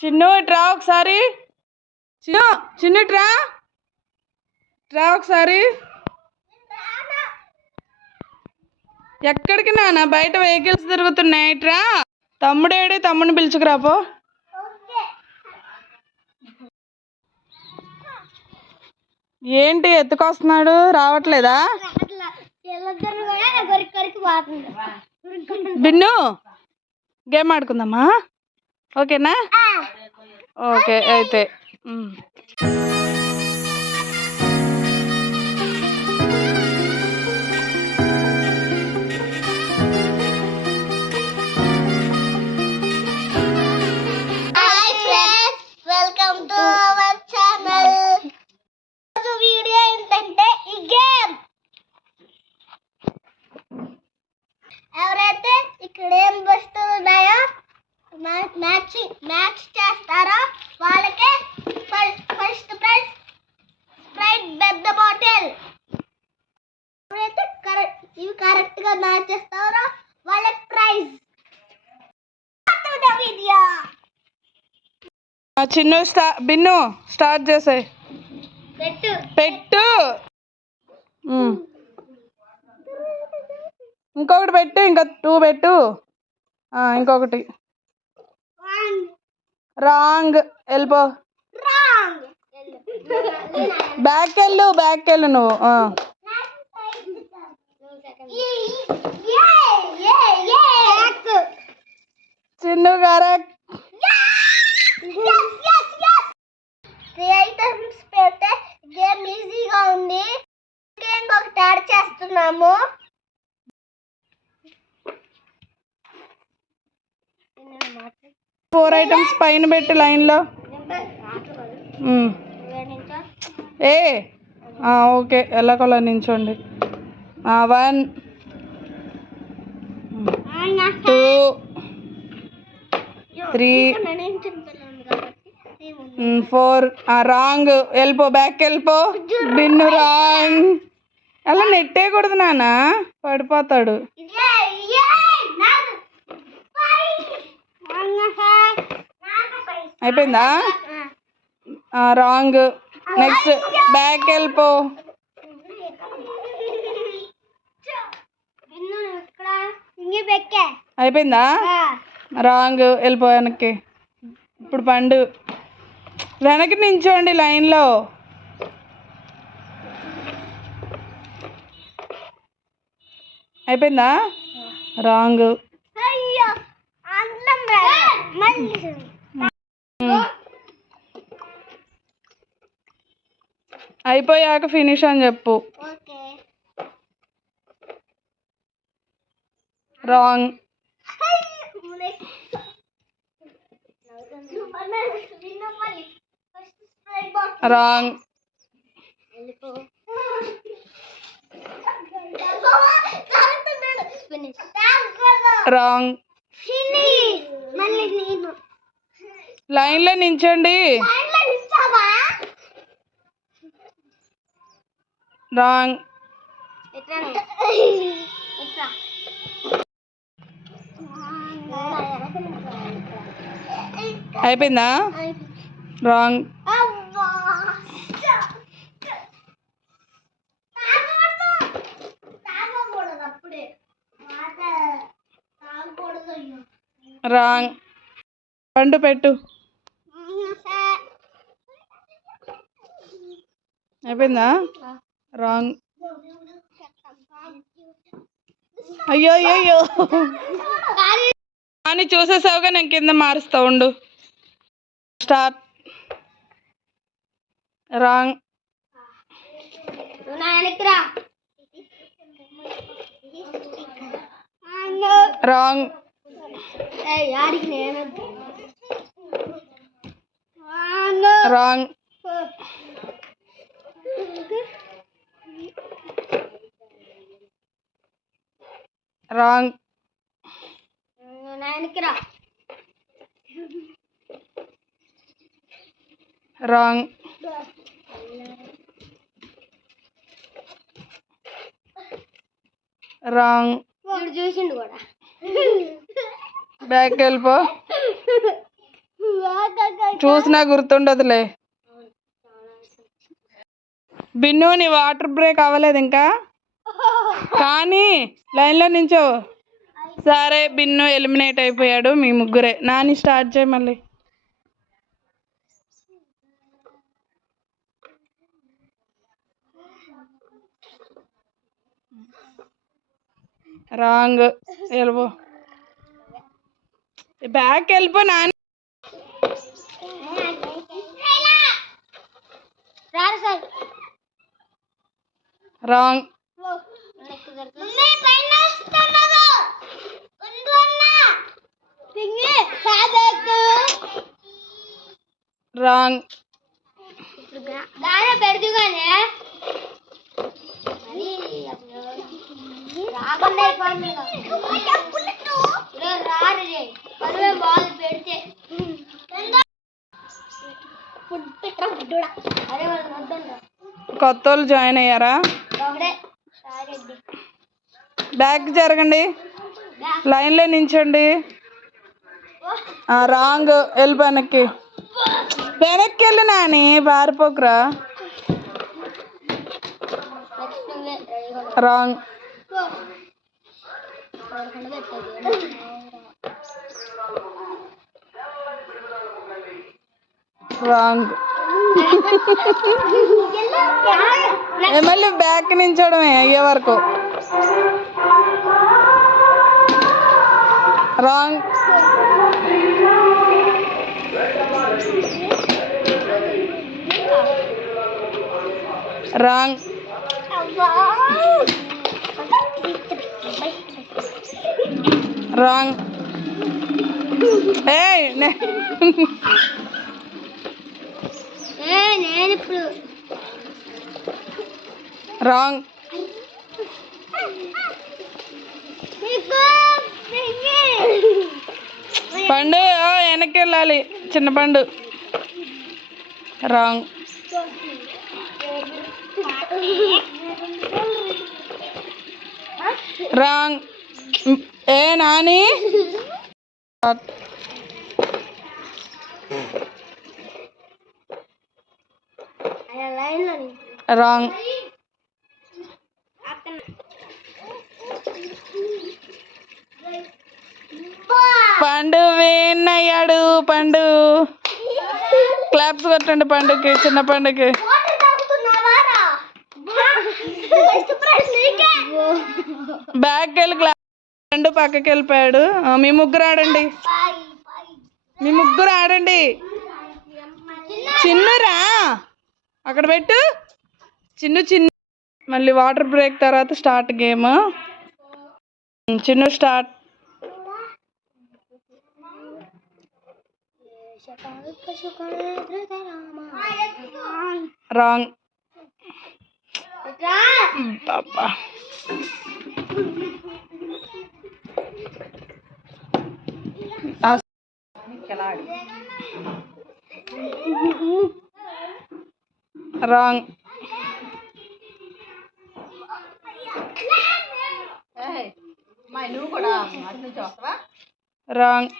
చిన్ను ట్రా ఒకసారి. చిన్ను ట్రా ఒకసారి. ఎక్కడికి నాన్న? బయట వెహికల్స్ తిరుగుతున్నాయి. ట్రా. తమ్ముడేడి? తమ్ముడిని పిలుచుకురాపో. ఏంటి ఎత్తుకొస్తున్నాడు? రావట్లేదా? బిన్ను గేమ్ ఆడుకుందామా? ఓకేనా? ఓకే అయితే ఎవరైతే ఇక్కడ ఏం వస్తువులు ఉన్నాయో మ్యాచ్ చేస్తారో వాళ్ళకే ఫస్ట్ ప్రైజ్ స్ప్రైట్ పెద్ద బాటిల్. ఎవరైతే ఇవి కరెక్ట్ గా మ్యాచ్ చేస్తారో వాళ్ళకి ప్రైజ్. చిన్ను బిన్ను స్టార్ట్ చేసాయి. పెట్టు. ఇంకొకటి పెట్టు. ఇంకా 2 పెట్టు. ఇంకొకటి రాంగ్. వెళ్ళిపో. బ్యాక్ వెళ్ళు నువ్వు. చిన్ను కరెక్ట్. 3 ఐటమ్స్ పెడితే గేమ్ ఈజీగా ఉంది. ఇంకొకటి యాడ్ చేస్తున్నాము. 4 ఐటమ్స్ పైన పెట్టు లైన్లో. ఓకే ఎల్లకొల్ల నించోండి. 1 2 3 4. రాంగ్. వెళ్ళిపో. బ్యాక్ వెళ్ళిపో. బిన్ను రాంగ్. అలా నెట్టేయకూడదు నాన్న, పడిపోతాడు. అయిపోయిందా? రాంగ్. నెక్స్ట్ బ్యాక్ వెళ్ళిపో. అయిపోయిందా? రాంగ్. వెళ్ళిపో వెనక్కి. ఇప్పుడు పండు. వెనక్కి నించోండి లైన్లో. అయిపోయిందా? రాంగ్. అయిపోయాక ఫినిష్ అని చెప్పు. రాంగ్. రాంగ్. రాంగ్. లైన్లో నించండి. రాంగ్. అయిపోయిందా? రాంగ్. రాంగ్. పండు పెట్టు. అయిపోయిందా? రాంగ్. అయ్యో అని చూసేసావుగా, నేను కింద మారుస్తా ఉండు. Start. Wrong. Wrong. Wrong. Wrong. Wrong. Wrong. చూసిండు కూడా. బ్యాక్ వెళ్ళిపో. చూసినా గుర్తుండదులే. బిన్ను నీ వాటర్ బ్రేక్ అవ్వలేదు ఇంకా కానీ లైన్లో నించో. సరే బిన్ను ఎలిమినేట్ అయిపోయాడు. మీ ముగ్గురే. నాని స్టార్ట్ చేయి మళ్ళీ. రాంగ్. వెళ్ళిపో, బ్యాక్ వెళ్ళిపో నాని. రాంగ్. రాంగ్. కొత్త వాళ్ళు జాయిన్ అయ్యారా? బ్యాక్ జరగండి, లైన్లో నించండి. రాంగ్. వెళ్ళి వెనక్కి వెళ్ళి నాని, పారిపోకురా. రాంగ్. రాంగ్. మళ్ళీ బ్యాక్ నించడమే అయ్యే వరకు. రాంగ్. రాంగ్. రాంగ్. రాంగ్. పండు వెనక్కి వెళ్ళాలి, చిన్న పండు. రాంగ్. రాంగ్. నాని రాంగ్. పండు విన్ అయ్యాడు. పండు క్లాప్స్ కొట్టండి పండుకి, చిన్న పండుకి. బ్యాక్ వెళ్ళి క్లాప్. పండు పక్కకి వెళ్ళిపోయాడు. మీ ముగ్గురు ఆడండి, మీ ముగ్గురు ఆడండి. చిన్నురా అక్కడ పెట్టు. చిన్న మళ్ళీ వాటర్ బ్రేక్ తర్వాత start game. Chinnu start. Wrong. బాబా wrong. Wrong. Wrong.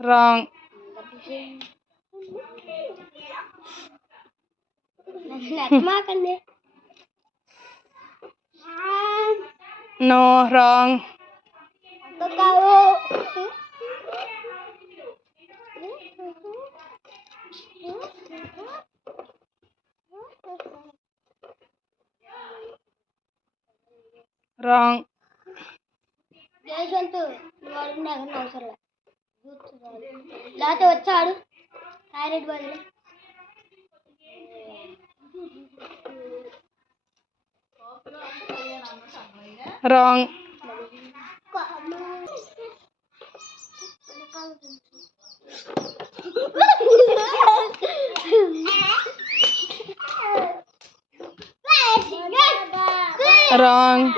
Wrong. No. Wrong. Wrong. లేకపోతే వచ్చాడు థైరాయిడ్ బదులు. రాంగ్. రాంగ్.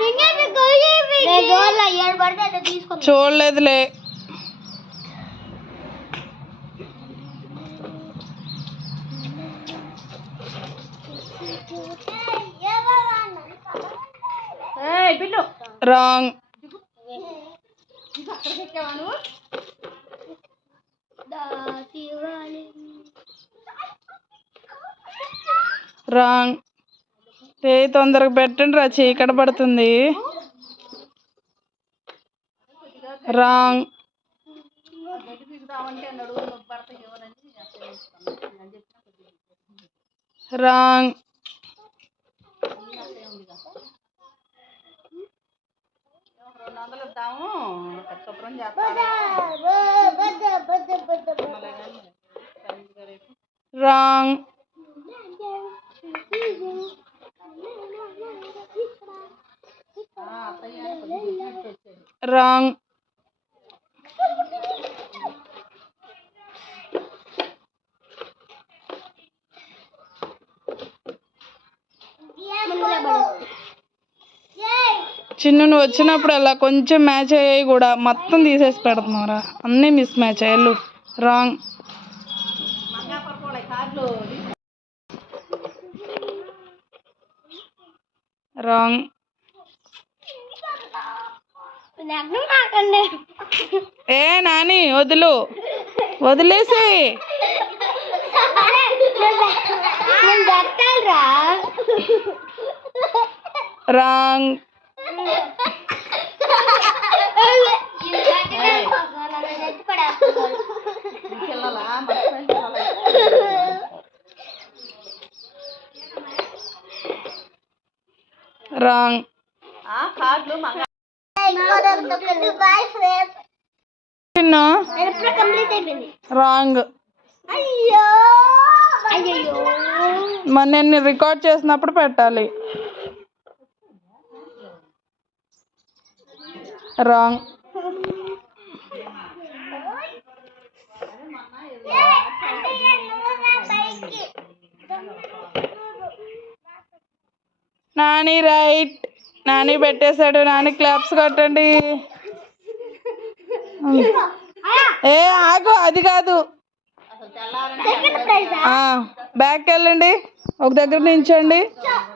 చూడలేదులే. రాంగ్. రాంగ్. ఏ తొందరగా పెట్టండి రా, చీకటి పడుతుంది. Wrong. Wrong. Wrong. Wrong. Chinnu నువ్వు వచ్చినప్పుడు అలా కొంచెం మ్యాచ్ అయ్యాయి కూడా మొత్తం తీసేసి పెడుతున్నారా, అన్నీ మిస్ మ్యాచ్ అయ్యాలు. రాంగ్. రాంగ్. ఏ నాని వదులు, వదిలేసి. రాంగ్. రాంగ్. రాంగ్. మరి నేను రికార్డ్ చేసినప్పుడు పెట్టాలి. రాంగ్. నాని రైట్. నాని పెట్టేశాడు. నాని క్లాప్స్ కొట్టండి. ఏ ఆగు, అది కాదు. బ్యాక్ వెళ్ళండి, ఒక దగ్గర నించోండి.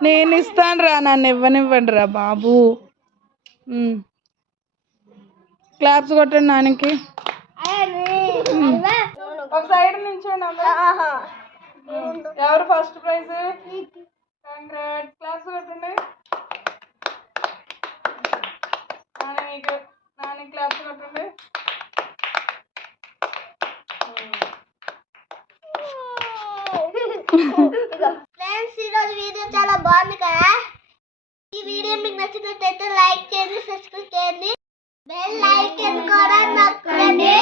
నేను ఇస్తాను రా, నన్ను ఇవ్వనివ్వండి రా బాబు. క్లాప్స్ కొట్టండి నానికి. ఒక సైడ్ నించోండి అందరూ. ఎవరు ఫస్ట్ ప్రైజ్? కంగ్రాట్స్. క్లాప్స్ కొట్టండి. నాని క్లాప్స్ కొట్టండి. ఫ్రెండ్స్, ఈరోజు వీడియో చాలా బాగుంది కదా. ఈ వీడియో మీకు నచ్చినట్లయితే లైక్ చేయండి, సబ్స్క్రైబ్ చేయండి, బెల్ ఐకాన్ కూడా నొక్కండి.